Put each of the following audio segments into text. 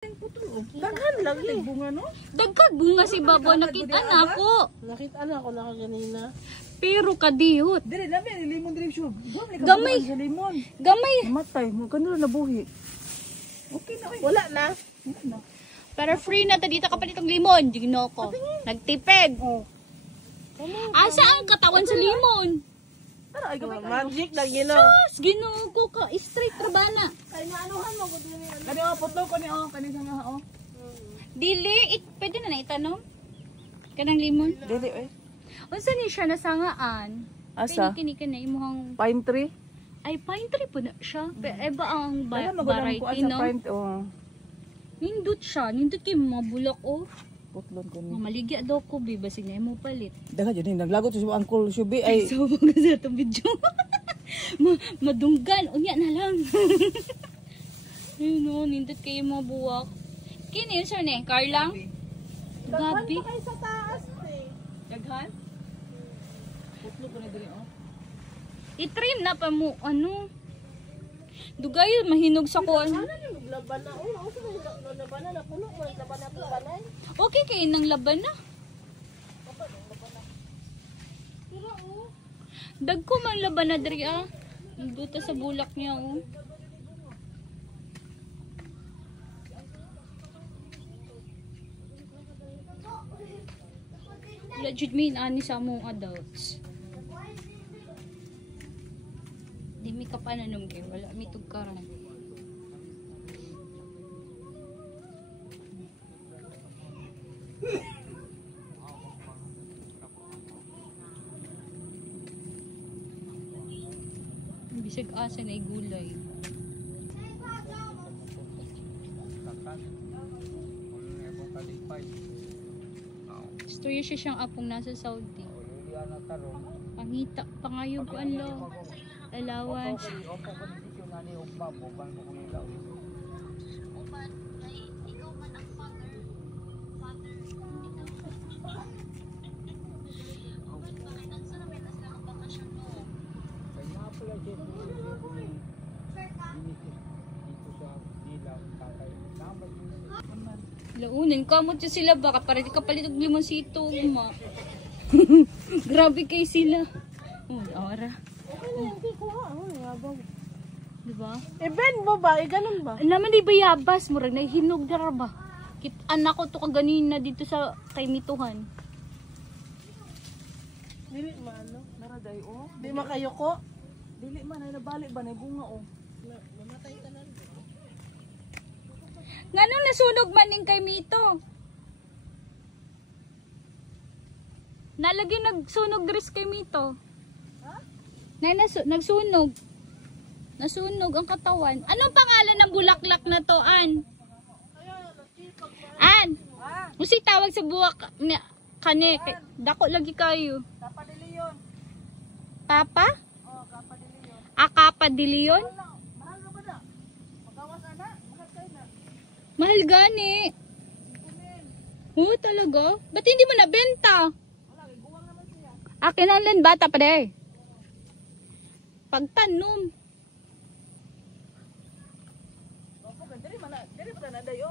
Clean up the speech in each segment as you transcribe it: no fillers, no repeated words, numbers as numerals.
Daghan lagi. Bunga no? Dagkag bunga si Babo. Nakita na ako. Nakita na ako naka ganina. Pero kadiyot. Dire labi limon dire sure. Gamay. Limon. Gamay. Namatay mo kanila nabuhi. Okay na kay. Wala na. Pero free na ta dito kapalit og limon. Gino ko. Nagtipid. Oh. Asa ang katawan sa limon? Tara ay gamay ka. Magic na gino. Sus, Ginoo ko ka straight trabana. Ay maanuhan mo gud ni. Kani putlo ko ni kani nga oh. Dili, pwede na itanong. Kanang limon. Dili eh. Unsa ni siya nasangaan? Asa? Kini imong Pine tree. ay pine tree po na siya. Eba ang Dala magulang ko variety sa no. pine oh. Nindot siya, nindot kay mga bulak oh. Putlon ko ni. Mamaligya daw ko bi basig na mo palit. Daga jud naglagot si Uncle Shubi ay So ka sa itong video. Madunggan unya na lang. Ayun no, nindot kay mga buwak. Kini yun sir ne, Carlang? Gabi. Kay sa taas eh. daghan. Putlo ko na diri oh. I-trim na pa mo, ano? Dugay, mahinog sa kuan. Ano yung laban na? Oh, ako sa laban na puno mo laban na banay. Okay kay nang laban na. Dagko man laban na diri ah. Duta sa bulak niya oh. Legit mean ani sa among adults. Di mi kapananom kay wala mi tugkaran. Bisag asa na igulay. Istorya siya siyang apong nasa Saudi. Pangita, pangayog ano. Allowance. Launin, kamot siya sila baka para di kapalit og limonsito ma. Grabe kay sila. Oh, ara. Hindi ko ha, yabang. Diba? Ben mo ba? Ganun ba? Naman di bayabas murag na hinog dara ba? Kit anak ko to kaganina dito sa kay Mituhan. Dili man no. Naraday oh. Di makayoko. Dili man ay nabalik ba na bunga oh. Mamatay ka na. Nganong nasunog man ning kay Mito? Nalagi nagsunog dres kay Mito. Ha? Nagsunog. Nasunog ang katawan. Anong pangalan ng bulaklak na to, An? An? Musi tawag sa buwak kani. Dako lagi kayo. Papa de Leon. Papa? Oh, Papa de Leon. Akapa de Leon? Mahal ka ba na? Magawas ana, mahal kay na. Mahal gani. Oh, talaga? Ba't hindi mo nabenta? Wala, guwang naman siya. Akin na lang bata pa de. Pagtanom. Opo, diri man na dayo.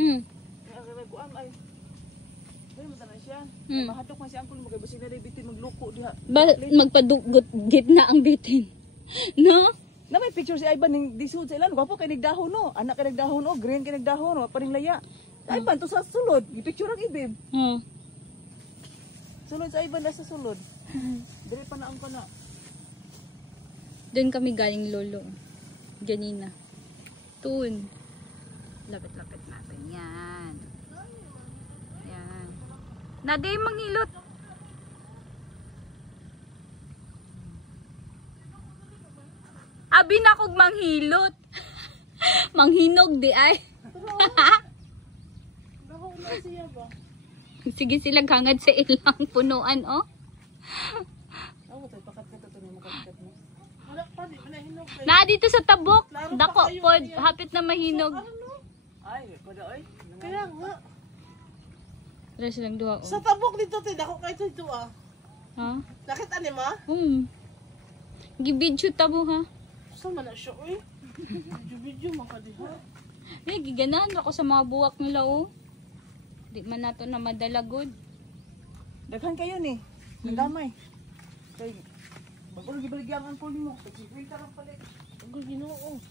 Ay guam ay. Diri man na siya. Mahatok man si Uncle mo kay basig na bitin magluko diha. Magpadugot gitna ang bitin. No? Na may picture si Ivan ning disud sa ilan. Gwapo kay nagdahon no. Anak kay nagdahon oh, green kay nagdahon oh, paring laya. Ivan to sa sulod, gipicture ang ibib. Sulod sa Ivan na sa sulod. Diri pa na ang kana. Doon kami galing lolo. Ganina. Tun. Lapit-lapit natin. Yan. Yan. Naday manghilot. Abi na kog manghilot. Manghinog di ay. Bako na siya ba? Sige sila hangad sa ilang punuan oh. Awo tay pakat ka to ni makakat mo. Wala pa di man hinog. Na dito sa tabok. Dako pod hapit na mahinog. Ay, kada oy. Kaya nga. Wala silang duha oh. Sa tabok dito te dako kay ito ah. Ha? Nakita ni ma? Gibidyo tabo ha. Saan man na siya, uy? Video-video man ka diha. Giganahan ako sa mga buwak nila oh. Di man nato na madalagod. Daghan kayo ni. Nagamay. Kay bago gibaligyan ang pool mo. Kay 50 lang palit. Ang ginoo.